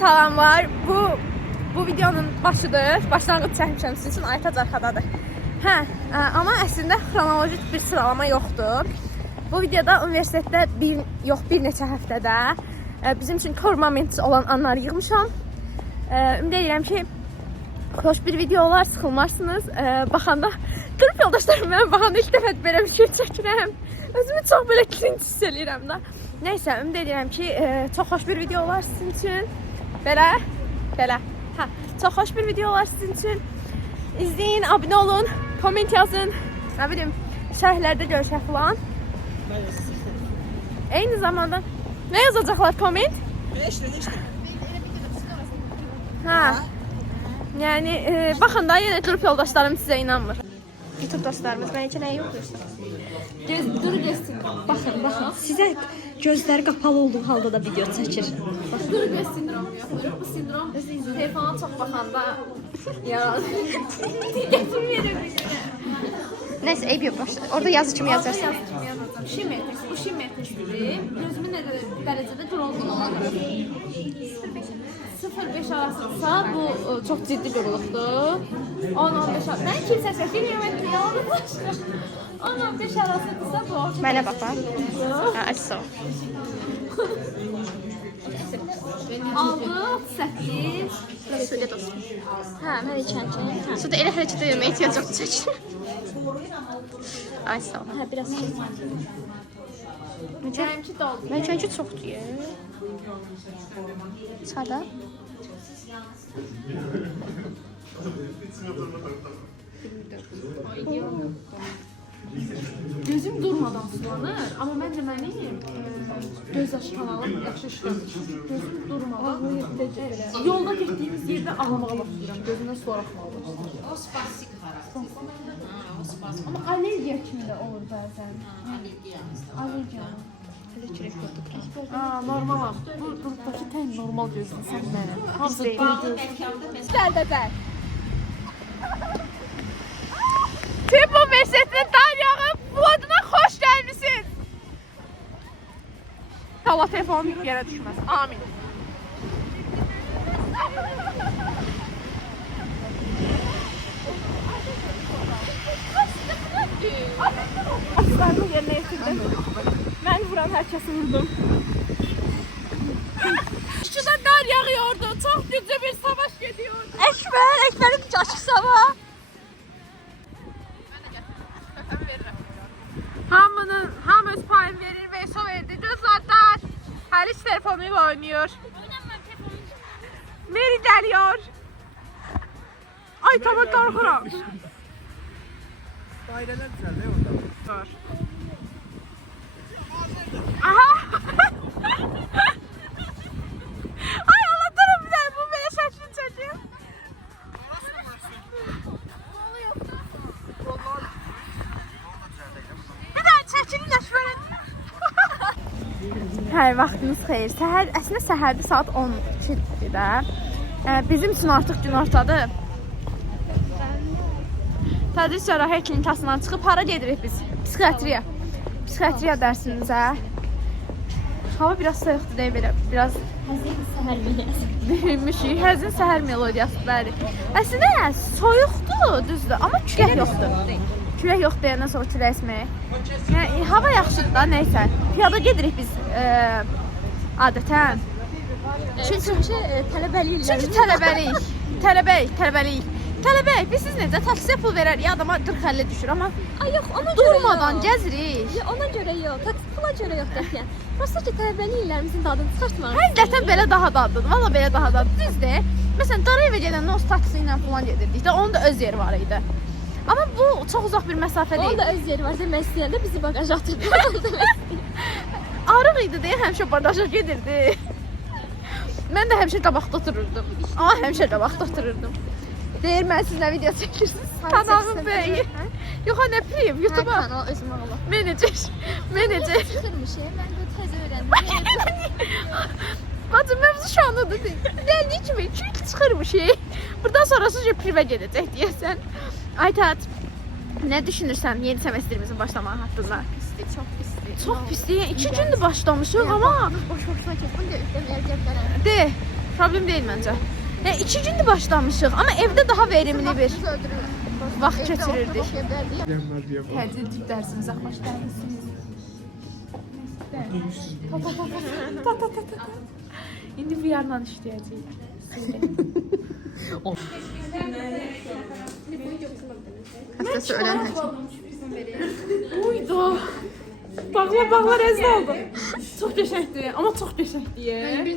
Salamlar. Bu videonun başıdır. Başlanğıc çəkmişəm sizin üçün. Aytac arxadadır. Amma əslində xronolojik bir sıralama yoxdur. Bu videoda universitetdə bir neçə həftədə bizim üçün core moments olan anları yığmışam. Ümid edirəm ki, xoş bir video olar, sıxılmarsınız. Baxanda, qrup yoldaşlarım mənə baxanda ilk dəfə belə bir şey çəkirəm. Özümü çox belə cringe hiss edirəm də. Nəysə, ümid edirəm ki, çox xoş bir video olar sizin üçün. Belə. Çox xoş bir video olar sizin üçün. İzləyin, abunə olun, komment yazın. Nə bilim, şərhlərdə görüşək falan. Eyni zamanda nə yazacaqlar komment? Heç nə. Yəni, baxın da, yenə qrup yoldaşlarım sizə inanmır. YouTube dostlarımız, mən üçün nəyi yoxdursun? Dur göstərin. Baxın. Sizə gözləri qapalı olduğu halda da video çəkir. Dur göz sindromu yoxdur. Bu sindrom telefona çox baxanda yaradır. Neyse, eyb yox, başla. Orada yazı kimi yazarsın. Bu şimmetrisidir. Gözümün nə dərəcədə qurulduğunu olur. 0-5 arasındsa bu çox ciddi quruluqdur. 10-15 arasında. Mən kimsə səs bilmirəm, yalanı başqa. 10-15 arasındsa bu orta. Mənə bax. Açsa. 6-8. Suda dostum. Mən içəncəm. Suda elə hərəkət etməyə ehtiyac yoxdur çəkin. Açsa. Biraz şey. Mənimki doldu. Mən çünki çoxdur ya. Sağda. Gözüm durmadan sulanır, amma məncə mənim göz yaşı kanalım yaxşı işləmir. Gözüm durmadan yolda getdiyimiz yerdə ağlamağa başlayıram, gözümdən su axmağa başlayır. O spastik xarakter. Amma allergiya kimi də olur bəzən. Allergiya. Normalam. Bu qrupdakı tən normal gözün sən mənim. Hamısı göz. Tüm bu meslekte dar yağıp bu adına hoş gelmişsiniz. Allah telefonum yere düşmez. Amin. Aslarını yerine getirdim. Ben vuran herkesi vurdum. Şurada dar yağıyordu. Çok güzel bir savaş gidiyordu. Ekber'in açıq sabah. Hamı öz payını verir ve so verdi. Gözler dar. Her iş telefonuyla oynuyor. Mary geliyor. Ay tamam korkuram. Daireler düzəldi orada. Dur. Aha. Ay Allah durun bir dakika, bu böyle şaşırın çocuğum. Bir daha çəkilin də şöyle. Hər vaxtınız xeyir. Əslində səhərdə saat 12-dir də. Bizim üçün artıq günortadır. Tədris cərrahiyyə klinikasından çıxıb hara gedirik biz? Psixiatriya. Psixiatriya dərsimizə. Hava biraz soyuqdur deyə belə. Biraz büyümüşük. Həzin səhər melodiyası bəli. Əslində soyuqdur, düzdür, amma külək yoxdur. Külək yox deyəndən sonra külək əsməyə. Yəni, hava yaxşıdır da, neysə. Piyada gedirik biz adətən. Çünki tələbəliyik. Çünki tələbəliyik. Tələbəyik, biz siz necə taksiyə pul verərik, adama 40-50 düşür, amma Ay yox, ona görə durmadan yox. gəzirik. Ona görə yox, taksi pula görə yox dəfiyən. Prosta ki, tələbəliyiklərimizin dadını çıxartmaq. Həqiqətən belə daha dadlıdır, valla belə daha dadlıdır. Düzdür. Məsələn, Darayevə gedəndə o taksi ilə falan gedirdik də, onun da öz yeri var idi. Amma bu çox uzaq bir məsafə deyil. Onun da öz yeri var, demək istəyəndə bizi bagaja atırdı. Arıq idi deyə həmişə bagaja gedirdi. Mən də həmişə qabaqda otururdum. Deyir, mən sizinlə video çəkirsiniz. Kanalım bəyi. Yox, nə bileyim, YouTube'a. Kanal özümə Allah. Menecer. Çıxırmış, mən də təzə öyrəndim. Bacım, mövzu şu anda da deyil. Gəldiyi kimi 2-2 çıxırmış. Buradan sonrası privə gedəcək deyəsən. Aytat, nə düşünürsən yeni semestrimizin başlamağı haqqında? Çox pisdir. Çox pisdir. 2 gündür başlamışıq, amma... Boş-boşuna keçdim də üstəməyə gəlirəm. De, Problem deyil məncə. Yəni 2 gündür başlamışıq, amma evdə daha verimli bir vaxt keçirirdik. Təcil dərsimizə xoş gəlmisiniz. İndi bir yandan işləyəcəyik. Xəstəsi ölən həkim. Uydu. Bağla rezil oldum. Çox qəşəngdir, amma çox qəşəngdir.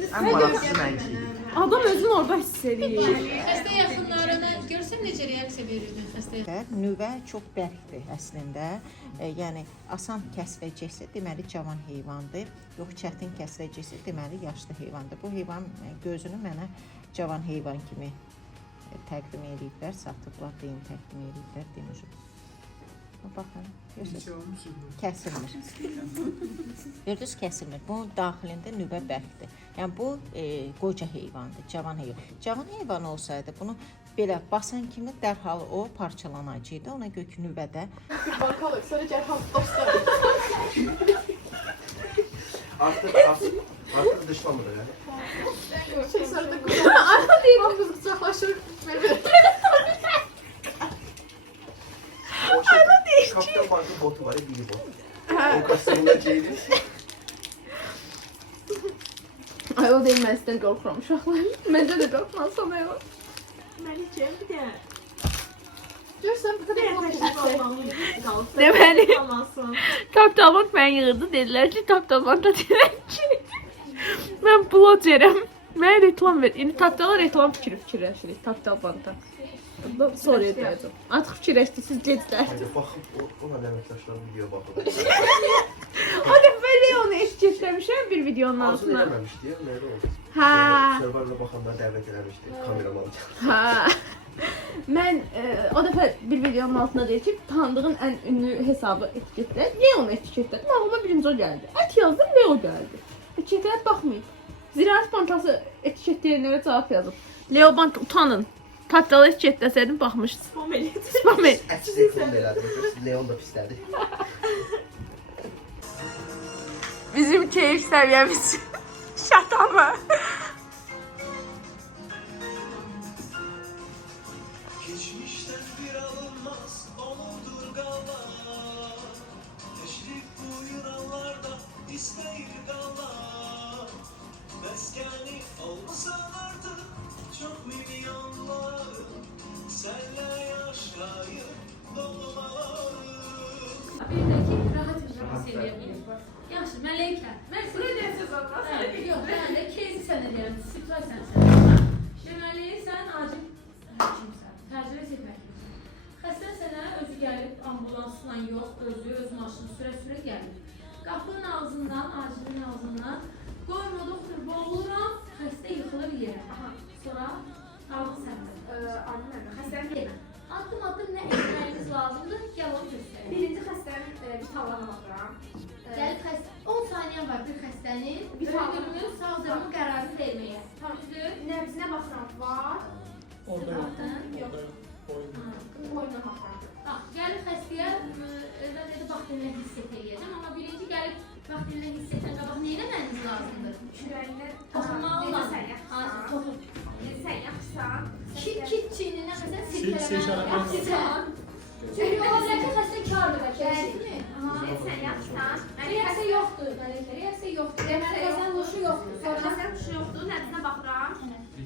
Ən maraqlısı mənki idi. Adam özünü orada hiss edir. Xəstə yaxınlarına görsən necə reaksiya verirdin xəstəyə? Nüvə çox bərkdir əslində. Yəni asan kəsiləcəksə, deməli cavan heyvandır. Yox, çətin kəsiləcəksə, deməli yaşlı heyvandır. Bu heyvan gözünü mənə cavan heyvan kimi təqdim ediblər, satıblar, deyim təqdim ediblər, demişəm. Baxın, kəsilmir. Gördünüz, kəsilmir. Bunun daxilində nüvə bərkdir. Yəni bu qoca heyvandır, cavan heyvan. Cavan heyvan olsaydı bunu belə basan kimi dərhal o parçalanacaqdı. Ona görə ki, nüvədə Artıq dışlamır yəni. Kapitan Bank'ın botu var ya, biri bot. O kostümünde giyiniz. Ay o deyil, mən sizdən qorxuram uşaqlar. Məncə də qorxmazsam ayol. Məlikciyəm, bir də Görsən, bu qədər qalsın. Deməli, Olmasın. Kapitan Bank məni yığırdı, dedilər ki, Kapitan Bank'da deyilər ki, mən blogerəm. Mənə reklam ver. İndi Kapitan'a reklam fikirləşirik Kapitan Bank'da. Sonra deyəcəm. Artıq fikirləşdirsiniz, gedilər. Hadi baxın, ona əməkdaşlarım videoya baxın. Hadi belə onu eşitləmişəm bir videonun Arzu altına. eləməmişdi ya, nədə oldu? Hə. Serverlə baxanlar dəvət eləmişdi, kameraman. Hə. Mən o dəfə bir videonun altında deyir ki, tanıdığın ən ünlü hesabı etiketlər. Niyə onu etiketlədim? Ağlıma birinci o gəldi. Ət yazdım, nə o gəldi? Etiketlərə baxmayın. Ziraat Bankası etiketləyənlərə cavab yazıb. Leo Bank utanın. Kapitalı etiketləsəydim baxmışdınız. Spam et. Əksiz ekran elədim, Leon da pislədi. Bizim keyif səviyyəmiz şatamı. Geçmişten bir alınmaz onurdur galan. Teşrif buyuranlarda isteyir galan. Meskeni olmasan artık çok milyonlar. Senle yaşayıp dolmalarım. Birdəki rahat seviyə bilir. Yaxşı, Mələkə. Mən sənə deyəsən olmaz. Yox, mən də кейsi sənə deyirəm, situasiyanı sənə deyirəm. Deməli, sən acil həkimsən, təcrübə etməklisən. Xəstə sənə özü gəlib, ambulansla yox, özü öz maşını sürə-sürə gəlib. Qapının ağzından, acilin ağzından, qoyma doktor, boğuluram, xəstə yıxılır yerə. Sonra qaldı səndə. Xəstəni demə. Addım-addım nə etməyiniz lazımdır, gəl onu göstərin. Birinci xəstənin vitallarına baxıram. Gəlib xəstə, 10 saniyə var bir xəstənin ölümünün sağdırımı qərarını verməyə. Tam düzdür? Nəbzinə baxıram, var. Baxdın? Yox. Boynuna baxıram. Bax, gəlib xəstəyə, mən dedi, bax dinlə hiss eləyəcəm, amma birinci gəlib bax dinlə hiss etən qabaq nə eləməniz lazımdır? Kürəyində Toxunmalı lazım. Toxun. Sən yaxşısan. Kit çiyninə xəstə silkələmək. Çünki ola bilər ki, xəstə kardır bəlkə. Sən yaxşısan. Reaksiya yoxdur, Mələkə, reaksiya yoxdur. Deməli, xəstənin huşu yoxdur. Sonra Xəstənin huşu yoxdur, nəbzinə baxıram.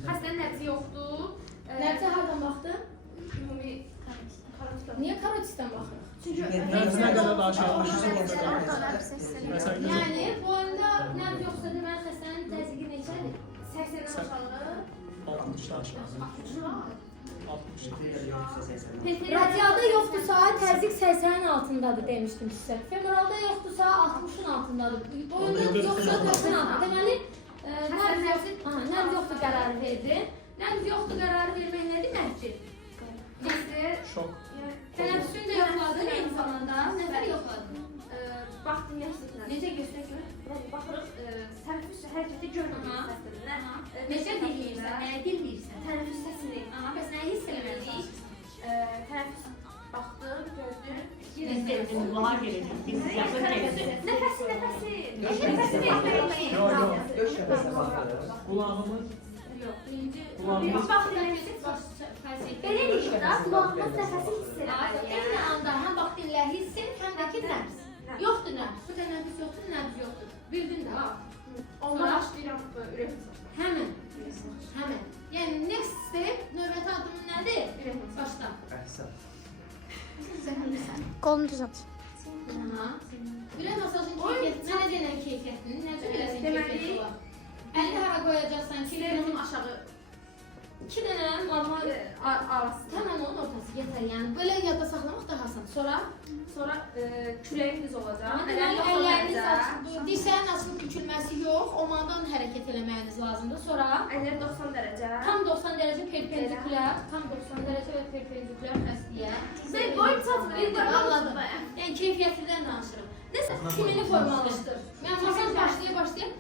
Xəstənin nəbzi yoxdur. nəbzə hardan baxdı? Ümumi karotdan. Niyə karotistdən baxırıq? Çünki Nəbzinə qədər aşağı düşürsə yəni boyunda nəbz yoxsa deməli xəstənin təzyiqi neçədir? 80-dən aşağı. 60'dan aşağı. 60. Radialda yoxdursa təzyiq 80-in altındadır demişdim sizə. Femoralda yoxdursa 60-ın altındadır. Boyunda yoxsa 40-ın altındadır. Deməli nəbz yoxdur qərarı verdi. Nəbz yoxdur qərarı vermək nə deməkdir? Şok. Tənəffüsünü də yoxladın eyni zamanda. Nəfər yoxladın? Baxdım yaxşısına. Necə göstərir? Baxırıq, tənəffüs hərəkəti görməmək xəstədir. Necə dinləyirsən? Nəyə dinləyirsən? Tənəffüs səsini. Amma bəs nəyi hiss eləməliyiz? Tənəffüs baxdım, gördüm. Bahar gelecek. Biz yakın gelecek. Nəfəsi. Kulağımız Yox, birinci... Bax, belə eləyir də, qulağımız nəfəsi hiss eləməli. Eyni anda həm bax dinlər hissin, həm də ki nəbz. Yoxdur nəbz. Bu da nəbz yoxdur, nəbz yoxdur. Bildin də, ha? Onda başlayıram ürək Həmin. Həmin. Yəni, next step, növbəti addımın nədir? Başla. Əhsən. Qolunu düzelt. Ürək masajın keyfiyyəti, mənə deyilən keyfiyyətini, necə biləsin keyfiyyəti olar? Əlini hara qoyacaqsan ki, Silərim aşağı 2 dənə normal arası. Həmən onun ortası yetər, yəni belə yadda saxlamaq daha asan. Sonra Sonra kürəyim düz olacaq. deməli əlləriniz açılıb, dirsəyin açılıb bükülməsi yox, o mandan hərəkət eləməyiniz lazımdır. Sonra Əlləri 90 dərəcə. tam 90 dərəcə perpendikulyar, tam 90 dərəcə və perpendikulyar xəstliyə. Sən qoy çatmır. Anladım. Yəni keyfiyyətindən danışırım. Nəsə timini formalaşdır. Yəni masaj başlayıb.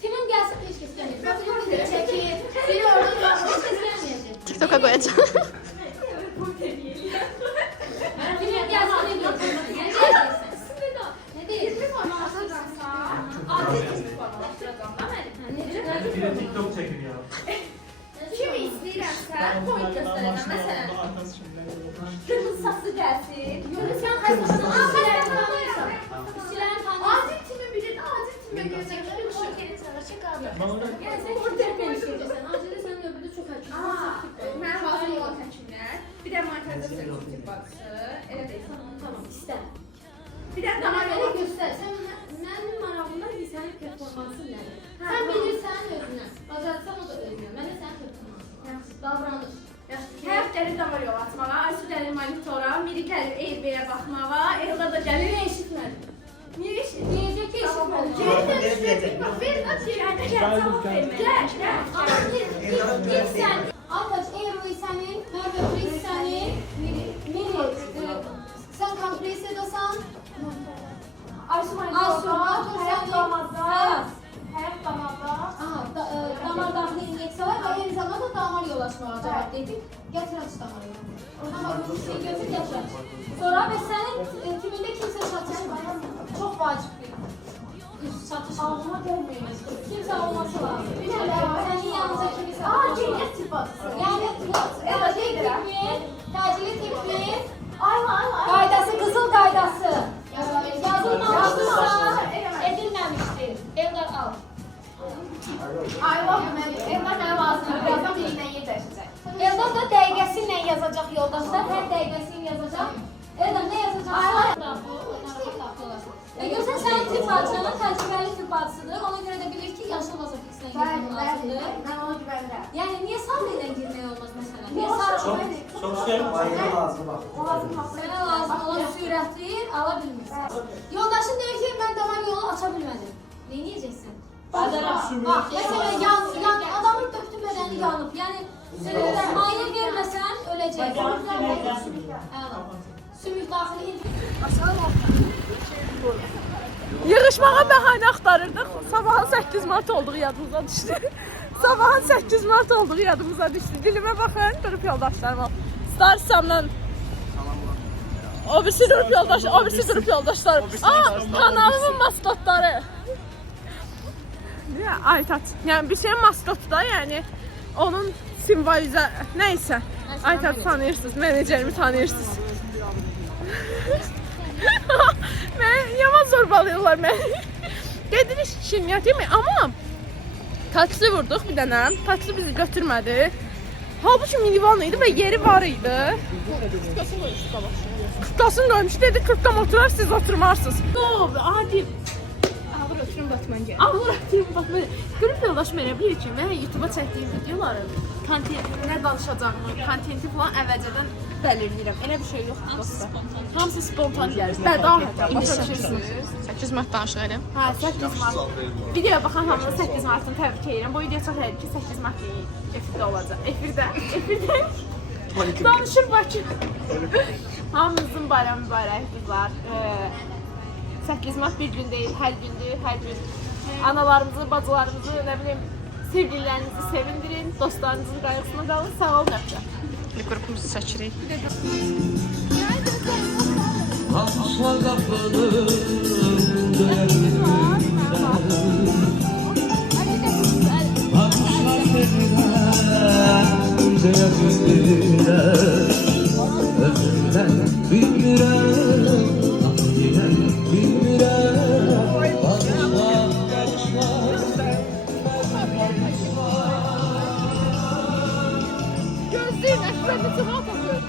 Timim gəlsin heç kəs demir. Bax, video çəkir. Seni orada heç kəs verməyəcək. TikTok'a koyacağım. Timim gəlsin ne deyəcəksən? Biri TikTok çekin ya. Kimi istəyirəmsə, point göstərəcəm. Məsələn, kırmızı saçlı gəlsin. Yox, sən xəstəsən. Silərini tanıyırsan. Silərini tanıyırsan. Acil timi bilir, acil timə gözək. Yəni sən kim terpenişəcəksən? Acildə sən növbədə çox həkim. Mənim hazır olan həkimlər. Bir də monitorizasiya tip bacısı. Elə deyil. Tamam, istər. Bir də Damar damar yolu yolu göstər. Sən mənim marağımdan ki, sənin performansın nədir? Sən bilirsən özünə. Bacarsan o da özünə. Mənə sənin performansın. Davranış. Həyat gəlir damar yolu açmağa, Aysu gəlir monitora, Miri gəlir Eybeyə baxmağa, Elda da gəlir eşitmədi. Niyə eşitmədi? Deyəcək ki, eşitmədim. İlk sən, Aytaç, Eyro'yu sənin, Mərvə Fris sənin, Miri, sən kompresiyadasan, Aysu Aysu, həyat damarda, həyat damarda. damar daxili inyeksiyalar və eyni zamanda damar yolu açmağa cavab dedik. Gətir aç damar yolu. Amma bu şeyi götür, gətir aç. Sonra və sənin timində kimsə çatışmır. Çox vacibdir. Çatış. Ağlıma gəlməyiniz. Kimsə olması lazım. Sənin yanınıza kimisə. Cəniyyət tip bacısı. Yəni, təcili tipi, Ayva. qaydası, qızıl qaydası. Yazılmamışdırsa, edilməmişdir. Eldar al. Ayva mənə lazım. Birazdan birindən yer dəyişəcək. Eldar da dəqiqəsi ilə yazacaq yoldaşlar. Hər dəqiqəsi ilə yazacaq. Eldar nə yazacaqsa? Görsən, sənin tip bacısının təcrübəli tip bacısıdır. Ona görə də bilir ki, yaşlı mazofixlə girmək lazımdır. Mən ona güvənirəm. Yəni, niyə sarı ilə girmək olmaz məsələn? Niyə sarı? Çok şey. Ayına lazım bak. Sənə lazım olan sürəti ala bilmirsən. Yoldaşın deyir ki, mən damar yolu aça bilmədim. Neyniyəcəksən? Məsələn, adamın döktü bədəni yanıb. Yəni, mayına verməsən, öləcək. Sümük daxili Yığışmağa bəhanə axtarırdıq. Sabahın 8 mart olduğu yadımıza düşdü. Sabahın 8 mart olduğu yadımıza düşdü. Dilimə baxın, qrup yoldaşlarıma. Starssamdan obisi qrup yoldaşlar. Kanalımın maskotları. Aytaç. Yəni bir şeyin maskotu da, yəni onun simvolizə nəysə. Aytaç tanıyırsınız, menecerimi tanıyırsınız. Mən yaman zorbalıyorlar məni. Gedirik Şinya değil mi? Amma taksi vurduq bir dənə. Taksi bizi götürmədi. Halbuki minivan idi və yeri var idi. Kırklasını qoymuş. Dedi 40'dan oturar, siz oturmarsınız. Yox, adi. Ağır oturum Batman gəlir. Ağır oturum Batman. Qrup yoldaşım elə bilir ki, mən YouTube'a çəkdiyim videoları nə danışacağımı, kontenti falan əvvəlcədən bəlirləyirəm. Elə bir şey yoxdur dostlar. Hamısı spontan gəlir. Bədahətən başa düşürsünüz. 8 Mart danışıq elə. Hə, 8 Mart. Videoya baxan hamını 8 Mart'ını təbrik edirəm. Bu video çox həqiqi ki, 8 Mart efirdə olacaq. Efirdə. Danışır Bakı. Hamımızın bayramı mübarək qızlar. 8 Mart bir gün deyil, hər gündür, hər gün. Analarımızı, bacılarımızı, nə bilim, sevgililərinizi sevindirin, dostlarınızın qayğısına qalın, sağ olun, öpürəm. Qrupumuzu çəkirik. Açma kapını Açma seni Özümden bilmirəm, deyiləm bilmirəm. Gözlüğün ekranı tıma bakıyor.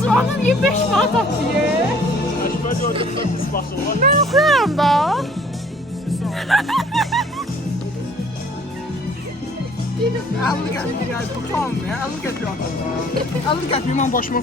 Sıranın 25 manat atıyor. Ben okuyorum da. Əlli gətir, utanmır, əlli gətir adamlar. Əlli gətir, mən başıma